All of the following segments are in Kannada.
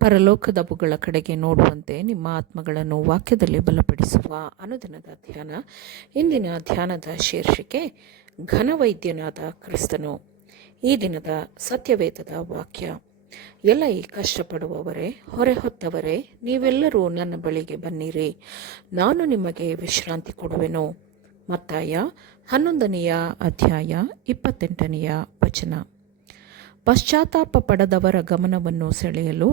ಪರಲೋಕದವುಗಳ ಕಡೆಗೆ ನೋಡುವಂತೆ ನಿಮ್ಮ ಆತ್ಮಗಳನ್ನು ವಾಕ್ಯದಲ್ಲಿ ಬಲಪಡಿಸುವ ಅನುದಿನದ ಧ್ಯಾನ. ಇಂದಿನ ಧ್ಯಾನದ ಶೀರ್ಷಿಕೆ ಘನವೈದ್ಯನಾದ ಕ್ರಿಸ್ತನು. ಈ ದಿನದ ಸತ್ಯವೇದದ ವಾಕ್ಯ: ಎಲ್ಲ ಈ ಕಷ್ಟಪಡುವವರೇ, ಹೊರೆ ಹೊತ್ತವರೇ, ನೀವೆಲ್ಲರೂ ನನ್ನ ಬಳಿಗೆ ಬನ್ನಿರಿ, ನಾನು ನಿಮಗೆ ವಿಶ್ರಾಂತಿ ಕೊಡುವೆನು. ಮತ್ತಾಯ 11ನೇ ಅಧ್ಯಾಯ 28ನೇ ವಚನ. ಪಶ್ಚಾತ್ತಾಪ ಪಡೆದವರ ಗಮನವನ್ನು ಸೆಳೆಯಲು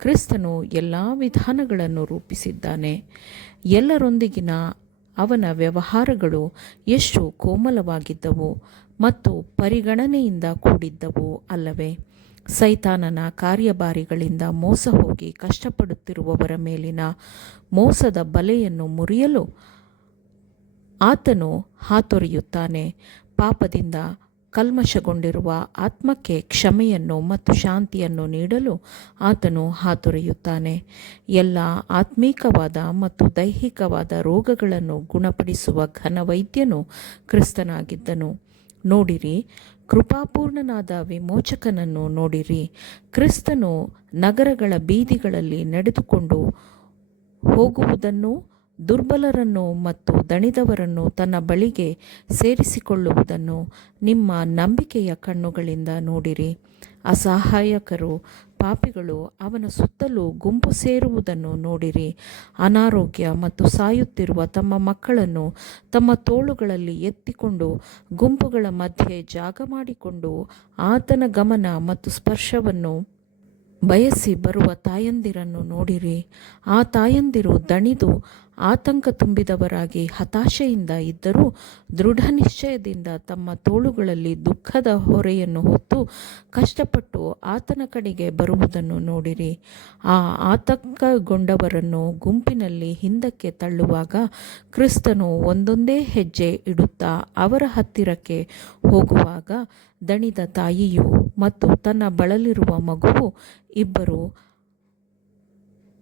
ಕ್ರಿಸ್ತನು ಎಲ್ಲ ವಿಧಾನಗಳನ್ನು ರೂಪಿಸಿದ್ದಾನೆ. ಎಲ್ಲರೊಂದಿಗಿನ ಅವನ ವ್ಯವಹಾರಗಳು ಎಷ್ಟು ಕೋಮಲವಾಗಿದ್ದವು ಮತ್ತು ಪರಿಗಣನೆಯಿಂದ ಕೂಡಿದ್ದವು ಅಲ್ಲವೇ? ಸೈತಾನನ ಕಾರ್ಯಭಾರಿಗಳಿಂದ ಮೋಸ ಹೋಗಿ ಕಷ್ಟಪಡುತ್ತಿರುವವರ ಮೇಲಿನ ಮೋಸದ ಬಲೆಯನ್ನು ಮುರಿಯಲು ಆತನು ಹಾತೊರೆಯುತ್ತಾನೆ. ಪಾಪದಿಂದ ಕಲ್ಮಶಗೊಂಡಿರುವ ಆತ್ಮಕ್ಕೆ ಕ್ಷಮೆಯನ್ನು ಮತ್ತು ಶಾಂತಿಯನ್ನು ನೀಡಲು ಆತನು ಹಾತೊರೆಯುತ್ತಾನೆ. ಎಲ್ಲ ಆತ್ಮೀಕವಾದ ಮತ್ತು ದೈಹಿಕವಾದ ರೋಗಗಳನ್ನು ಗುಣಪಡಿಸುವ ಘನವೈದ್ಯನು ಕ್ರಿಸ್ತನಾಗಿದ್ದನು. ನೋಡಿರಿ, ಕೃಪಾಪೂರ್ಣನಾದ ವಿಮೋಚಕನನ್ನು ನೋಡಿರಿ. ಕ್ರಿಸ್ತನು ನಗರಗಳ ಬೀದಿಗಳಲ್ಲಿ ನಡೆದುಕೊಂಡು ಹೋಗುವುದನ್ನು, ದುರ್ಬಲರನ್ನು ಮತ್ತು ದಣಿದವರನ್ನು ತನ್ನ ಬಳಿಗೆ ಸೇರಿಸಿಕೊಳ್ಳುವುದನ್ನು ನಿಮ್ಮ ನಂಬಿಕೆಯ ಕಣ್ಣುಗಳಿಂದ ನೋಡಿರಿ. ಅಸಹಾಯಕರು, ಪಾಪಿಗಳು ಅವನ ಸುತ್ತಲೂ ಗುಂಪು ಸೇರುವುದನ್ನು ನೋಡಿರಿ. ಅನಾರೋಗ್ಯ ಮತ್ತು ಸಾಯುತ್ತಿರುವ ತಮ್ಮ ಮಕ್ಕಳನ್ನು ತಮ್ಮ ತೋಳುಗಳಲ್ಲಿ ಎತ್ತಿಕೊಂಡು ಗುಂಪುಗಳ ಮಧ್ಯೆ ಜಾಗ ಮಾಡಿಕೊಂಡು ಆತನ ಗಮನ ಮತ್ತು ಸ್ಪರ್ಶವನ್ನು ಬಯಸಿ ಬರುವ ತಾಯಂದಿರನ್ನು ನೋಡಿರಿ. ಆ ತಾಯಂದಿರು ದಣಿದು ಆತಂಕ ತುಂಬಿದವರಾಗಿ ಹತಾಶೆಯಿಂದ ಇದ್ದರೂ ದೃಢ ನಿಶ್ಚಯದಿಂದ ತಮ್ಮ ತೋಳುಗಳಲ್ಲಿ ದುಃಖದ ಹೊರೆಯನ್ನು ಹೊತ್ತು ಕಷ್ಟಪಟ್ಟು ಆತನ ಕಡೆಗೆ ಬರುವುದನ್ನು ನೋಡಿರಿ. ಆ ಆತಂಕಗೊಂಡವರನ್ನು ಗುಂಪಿನಲ್ಲಿ ಹಿಂದಕ್ಕೆ ತಳ್ಳುವಾಗ ಕ್ರಿಸ್ತನು ಒಂದೊಂದೇ ಹೆಜ್ಜೆ ಇಡುತ್ತಾ ಅವರ ಹತ್ತಿರಕ್ಕೆ ಹೋಗುವಾಗ ದಣಿದ ತಾಯಿಯು ಮತ್ತು ತನ್ನ ಬಳಲಿರುವ ಮಗುವು ಇಬ್ಬರು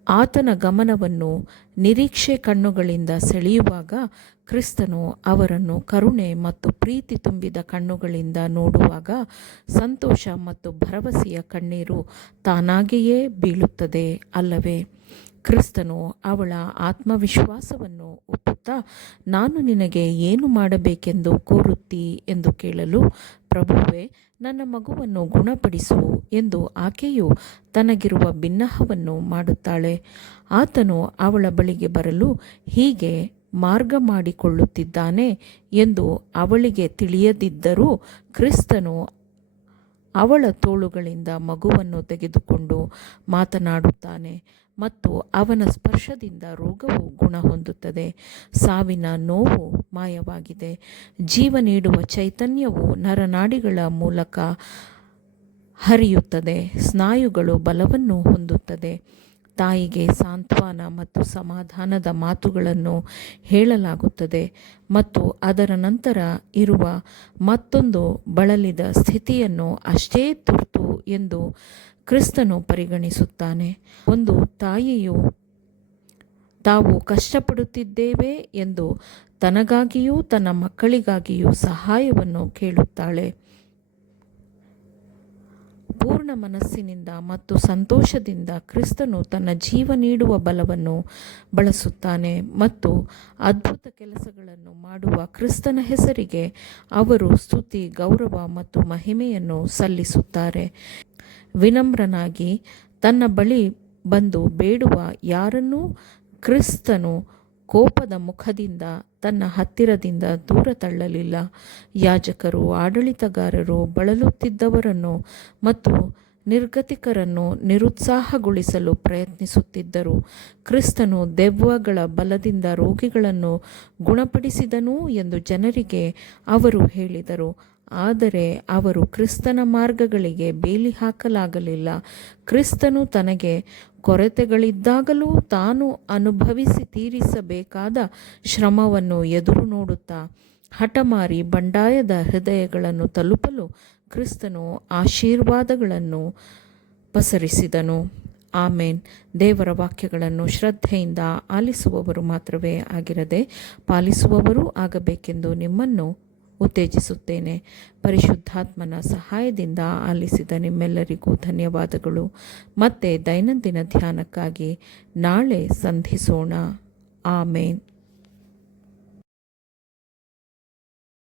ಆತನ ಗಮನವನ್ನು ನಿರೀಕ್ಷೆ ಕಣ್ಣುಗಳಿಂದ ಸೆಳೆಯುವಾಗ ಕ್ರಿಸ್ತನು ಅವರನ್ನು ಕರುಣೆ ಮತ್ತು ಪ್ರೀತಿ ತುಂಬಿದ ಕಣ್ಣುಗಳಿಂದ ನೋಡುವಾಗ ಸಂತೋಷ ಮತ್ತು ಭರವಸೆಯ ಕಣ್ಣೀರು ತಾನಾಗಿಯೇ ಬೀಳುತ್ತದೆ ಅಲ್ಲವೇ? ಕ್ರಿಸ್ತನು ಅವಳ ಆತ್ಮವಿಶ್ವಾಸವನ್ನು ಒಪ್ಪುತ್ತಾ, ನಾನು ನಿನಗೆ ಏನು ಮಾಡಬೇಕೆಂದು ಕೋರುತ್ತೀ ಎಂದು ಕೇಳಲು, ಪ್ರಭುವೇ, ನನ್ನ ಮಗುವನ್ನು ಗುಣಪಡಿಸು ಎಂದು ಆಕೆಯು ತನಗಿರುವ ಬಿನ್ನಹವನ್ನು ಮಾಡುತ್ತಾಳೆ. ಆತನು ಅವಳ ಬಳಿಗೆ ಬರಲು ಹೀಗೆ ಮಾರ್ಗ ಮಾಡಿಕೊಳ್ಳುತ್ತಿದ್ದಾನೆ ಎಂದು ಅವಳಿಗೆ ತಿಳಿಯದಿದ್ದರೂ ಕ್ರಿಸ್ತನು ಅವಳ ತೋಳುಗಳಿಂದ ಮಗುವನ್ನು ತೆಗೆದುಕೊಂಡು ಮಾತನಾಡುತ್ತಾನೆ ಮತ್ತು ಅವನ ಸ್ಪರ್ಶದಿಂದ ರೋಗವು ಗುಣ ಹೊಂದುತ್ತದೆ. ಸಾವಿನ ನೋವು ಮಾಯವಾಗಿದೆ. ಜೀವ ನೀಡುವ ಚೈತನ್ಯವು ನರನಾಡಿಗಳ ಮೂಲಕ ಹರಿಯುತ್ತದೆ. ಸ್ನಾಯುಗಳು ಬಲವನ್ನು ಹೊಂದುತ್ತದೆ. ತಾಯಿಗೆ ಸಾಂತ್ವನ ಮತ್ತು ಸಮಾಧಾನದ ಮಾತುಗಳನ್ನು ಹೇಳಲಾಗುತ್ತದೆ ಮತ್ತು ಅದರ ನಂತರ ಇರುವ ಮತ್ತೊಂದು ಬಳಲಿದ ಸ್ಥಿತಿಯನ್ನು ಅಷ್ಟೇ ತುರ್ತು ಎಂದು ಕ್ರಿಸ್ತನು ಪರಿಗಣಿಸುತ್ತಾನೆ. ಒಂದು ತಾಯಿಯು ತಾವು ಕಷ್ಟಪಡುತ್ತಿದ್ದೇವೆ ಎಂದು ತನಗಾಗಿಯೂ ತನ್ನ ಮಕ್ಕಳಿಗಾಗಿಯೂ ಸಹಾಯವನ್ನು ಕೇಳುತ್ತಾಳೆ. ಪೂರ್ಣ ಮನಸ್ಸಿನಿಂದ ಮತ್ತು ಸಂತೋಷದಿಂದ ಕ್ರಿಸ್ತನು ತನ್ನ ಜೀವ ನೀಡುವ ಬಲವನ್ನು ಬಳಸುತ್ತಾನೆ ಮತ್ತು ಅದ್ಭುತ ಕೆಲಸಗಳನ್ನು ಮಾಡುವ ಕ್ರಿಸ್ತನ ಹೆಸರಿಗೆ ಅವರು ಸ್ತುತಿ, ಗೌರವ ಮತ್ತು ಮಹಿಮೆಯನ್ನು ಸಲ್ಲಿಸುತ್ತಾರೆ. ವಿನಮ್ರನಾಗಿ ತನ್ನ ಬಳಿ ಬಂದು ಬೇಡುವ ಯಾರನ್ನೂ ಕ್ರಿಸ್ತನು ಕೋಪದ ಮುಖದಿಂದ ತನ್ನ ಹತ್ತಿರದಿಂದ ದೂರ ತಳ್ಳಲಿಲ್ಲ. ಯಾಜಕರು, ಆಡಳಿತಗಾರರು ಬಳಲುತ್ತಿದ್ದವರನ್ನು ಮತ್ತು ನಿರ್ಗತಿಕರನ್ನು ನಿರುತ್ಸಾಹಗೊಳಿಸಲು ಪ್ರಯತ್ನಿಸುತ್ತಿದ್ದರು. ಕ್ರಿಸ್ತನು ದೆವ್ವಗಳ ಬಲದಿಂದ ರೋಗಿಗಳನ್ನು ಗುಣಪಡಿಸಿದನು ಎಂದು ಜನರಿಗೆ ಅವರು ಹೇಳಿದರು. ಆದರೆ ಅವರು ಕ್ರಿಸ್ತನ ಮಾರ್ಗಗಳಿಗೆ ಬೇಲಿ ಹಾಕಲಾಗಲಿಲ್ಲ. ಕ್ರಿಸ್ತನು ತನಗೆ ಕೊರತೆಗಳಿದ್ದಾಗಲೂ ತಾನು ಅನುಭವಿಸಿ ತೀರಿಸಬೇಕಾದ ಶ್ರಮವನ್ನು ಎದುರು ನೋಡುತ್ತಾ ಹಠಮಾರಿ ಬಂಡಾಯದ ಹೃದಯಗಳನ್ನು ತಲುಪಲು ಕ್ರಿಸ್ತನು ಆಶೀರ್ವಾದಗಳನ್ನು ಪಸರಿಸಿದನು. ಆಮೇನ್. ದೇವರ ವಾಕ್ಯಗಳನ್ನು ಶ್ರದ್ಧೆಯಿಂದ ಆಲಿಸುವವರು ಮಾತ್ರವೇ ಆಗಿರದೆ ಪಾಲಿಸುವವರೂ ಆಗಬೇಕೆಂದು ನಿಮ್ಮನ್ನು ಉತ್ತೇಜಿಸುತ್ತೇನೆ. ಪರಿಶುದ್ಧಾತ್ಮನ ಸಹಾಯದಿಂದ ಆಲಿಸಿದ ನಿಮ್ಮೆಲ್ಲರಿಗೂ ಧನ್ಯವಾದಗಳು. ಮತ್ತೆ ದೈನಂದಿನ ಧ್ಯಾನಕ್ಕಾಗಿ ನಾಳೆ ಸಂಧಿಸೋಣ. ಆಮೇನ್.